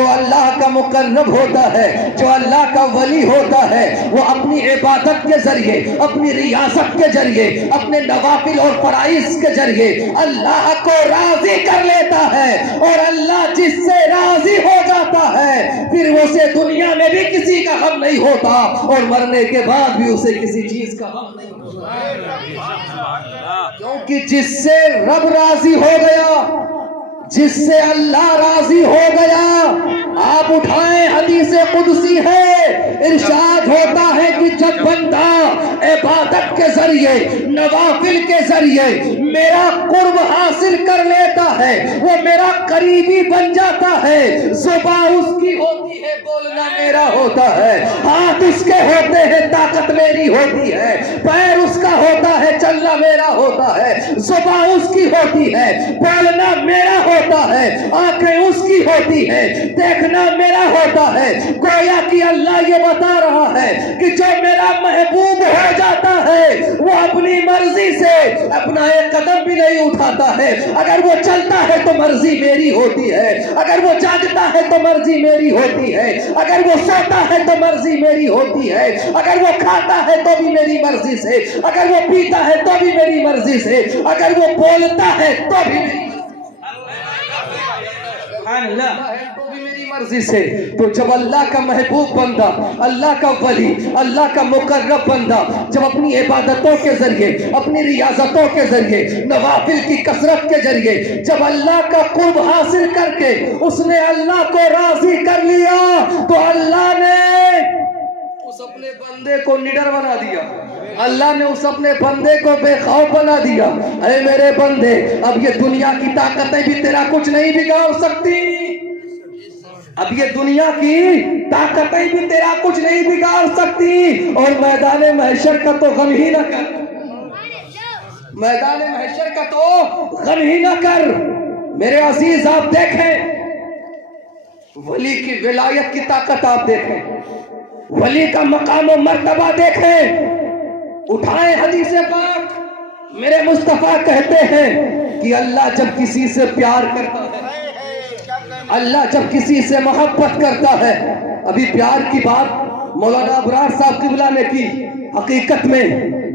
جو اللہ کا مقرب ہوتا ہے، جو اللہ کا ولی ہوتا ہے، وہ اپنی عبادت کے ذریعے، اپنی ریاست کے ذریعے، اپنے نوافل اور فرائض کے ذریعے اللہ کو راضی کر لیتا ہے، اور اللہ جس سے راضی ہو جاتا ہے پھر اسے دنیا میں بھی کسی کا غم نہیں ہوتا اور مرنے کے بعد بھی اسے کسی چیز کا غم نہیں ہوتا، کیونکہ جس سے رب راضی ہو گیا، جس سے اللہ راضی ہو گیا۔ آپ اٹھائیں، حدیث قدسی ہے، ارشاد ہوتا ہے کہ جب بندہ عبادت کے ذریعے، نوافل کے ذریعے میرا قرب حاصل کر لیتا ہے، وہ میرا قریبی بن جاتا ہے۔ زبان اس کی ہوتی ہے، بولنا میرا ہوتا ہے، ہاتھ اس کے ہوتے ہیں، طاقت میری ہوتی ہے، پیر اس کا ہوتا ہے، چلنا میرا ہوتا ہے، زبان اس کی ہوتی ہے، بولنا میرا ہوتا ہے، آنکھیں اس کی ہوتی ہے، دیکھنا میرا ہوتا ہے۔ گویا کہ اللہ یہ بتا رہا ہے کہ جو میرا محبوب ہو جاتا ہے وہ اپنی مرضی سے اپنا ایک قدم بھی نہیں اٹھاتا ہے، اگر وہ چلتا ہے تو مرضی میری ہوتی ہے، اگر وہ جاگتا ہے تو مرضی میری ہوتی ہے، اگر وہ سوتا ہے تو مرضی میری ہوتی ہے، اگر وہ کھاتا ہے تو بھی میری مرضی سے، اگر وہ پیتا ہے تو بھی میری مرضی سے، اگر وہ بولتا ہے تو بھی میری مرضی سے۔ تو جب اللہ کا محبوب بندہ، اللہ کا ولی، اللہ کا مقرب بندہ جب اپنی عبادتوں کے ذریعے، اپنی ریاضتوں کے ذریعے، نوافل کی کثرت کے ذریعے جب اللہ کا قرب حاصل کر کے اس نے اللہ کو راضی کر لیا تو اللہ نے اس اپنے بندے کو نڈر بنا دیا، اللہ نے اس اپنے بندے کو بے خوف بنا دیا۔ اے میرے بندے، اب یہ دنیا کی طاقتیں بھی تیرا کچھ نہیں بگاڑ سکتی، اب یہ دنیا کی طاقتیں بھی تیرا کچھ نہیں بگاڑ سکتی، اور میدان محشر کا تو غم ہی نہ کر، میدان محشر کا تو غم ہی نہ کر۔ میرے عزیز آپ دیکھیں، ولی کی ولایت کی طاقت آپ دیکھیں، ولی کا مقام و مرتبہ دیکھیں، اٹھائیں حدیث پاک۔ میرے مصطفیٰ کہتے ہیں کہ اللہ جب کسی سے پیار کرتا ہے، اللہ جب کسی سے محبت کرتا ہے، ابھی پیار کی بات مولانا ابرار صاحب قبلہ نے کی، حقیقت میں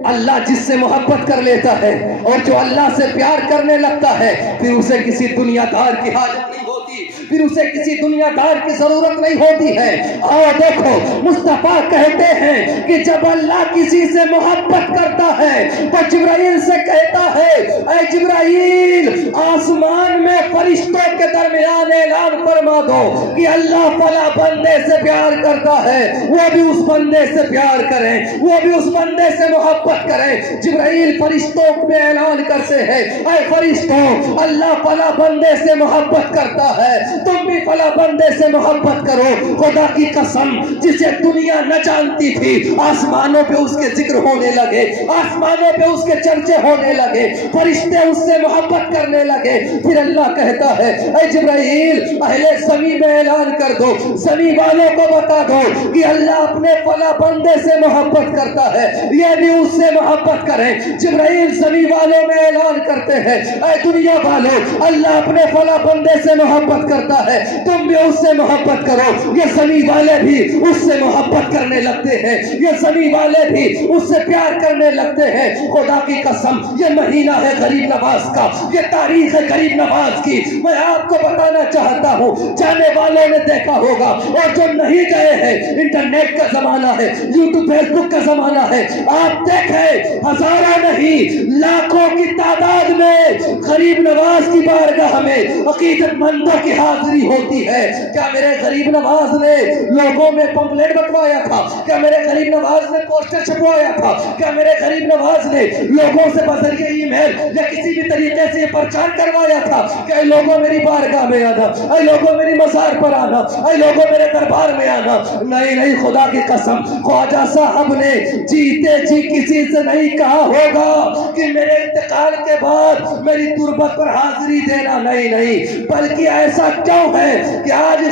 اللہ جس سے محبت کر لیتا ہے اور جو اللہ سے پیار کرنے لگتا ہے پھر اسے کسی دنیا دار کی حاجت نہیں ہوتی، پھر اسے کسی دنیا دار کی ضرورت نہیں ہوتی ہے۔ اور دیکھو مصطفیٰ کہتے ہیں کہ جب اللہ کسی سے محبت کرتا ہے تو جبرائیل سے کہتا ہے، اے جبرائیل آسمان میں فرشتوں کے درمیان اعلان فرما دو کہ اللہ فلاں بندے سے پیار کرتا ہے، وہ بھی اس بندے سے پیار کریں، وہ بھی اس بندے سے محبت کریں۔ جبرائیل فرشتوں میں اعلان کرتے ہیں، اے فرشتوں اللہ فلاں بندے سے محبت کرتا ہے، تم بھی فلاں بندے سے محبت کرو۔ خدا کی قسم جسے دنیا نہ جانتی تھی آسمانوں پہ اس کے ذکر ہونے لگے، آسمانوں پہ اس کے چرچے ہونے لگے، فرشتے اس سے محبت کرنے لگے۔ پھر اللہ کہتا ہے، اے جبرائیل اہل زمین میں اعلان کر دو، زمین والوں کو بتا دو کہ اللہ اپنے فلاں بندے سے محبت کرتا ہے، یہ بھی اس سے محبت کریں۔ جبرائیل زمین والوں میں اعلان کرتے ہیں، اے دنیا والوں اللہ اپنے فلاں بندے سے محبت کرتا ہے، تم بھی اس سے محبت کرو۔ یہ زمین والے بھی اس سے محبت کرنے لگتے ہیں، یہ زمین والے بھی اس سے پیار کرنے لگتے ہیں۔ خدا کی قسم یہ مہینہ ہے غریب نواز کا، یہ تاریخ ہے غریب نواز کی۔ میں آپ کو بتانا چاہتا ہوں، جانے والوں نے دیکھا ہوگا اور جو نہیں گئے ہیں، انٹرنیٹ کا زمانہ ہے، یوٹیوب فیس بک کا زمانہ ہے، آپ دیکھیں ہزاروں نہیں لاکھوں کی تعداد میں غریب نواز کی بارگاہ میں عقیدت مندوں کی حاضری ہوتی ہے۔ کیا میرے غریب نواز نے لوگوں میں پمفلیٹ بٹوایا تھا؟ کیا میرے غریب نواز نے پوسٹر چھپوایا تھا؟ کیا میرے غریب نواز نے لوگوں سے بذریعہ ای میل یا کسی بھی طریقے سے یہ پرچار کروایا تھا کہ اے لوگوں میری بارگاہ میں آنا، اے لوگوں میری مزار پر آنا، اے لوگوں میرے دربار میں آنا؟ نہیں نہیں، خدا کی قسم خواجہ صاحب نے جیتے جی کسی سے نہیں کہا ہوگا کہ میرے انتقال کے بعد میری تربت پر حاضری دینا، نہیں نہیں، بلکہ ایسا کیوں ہے کہ آج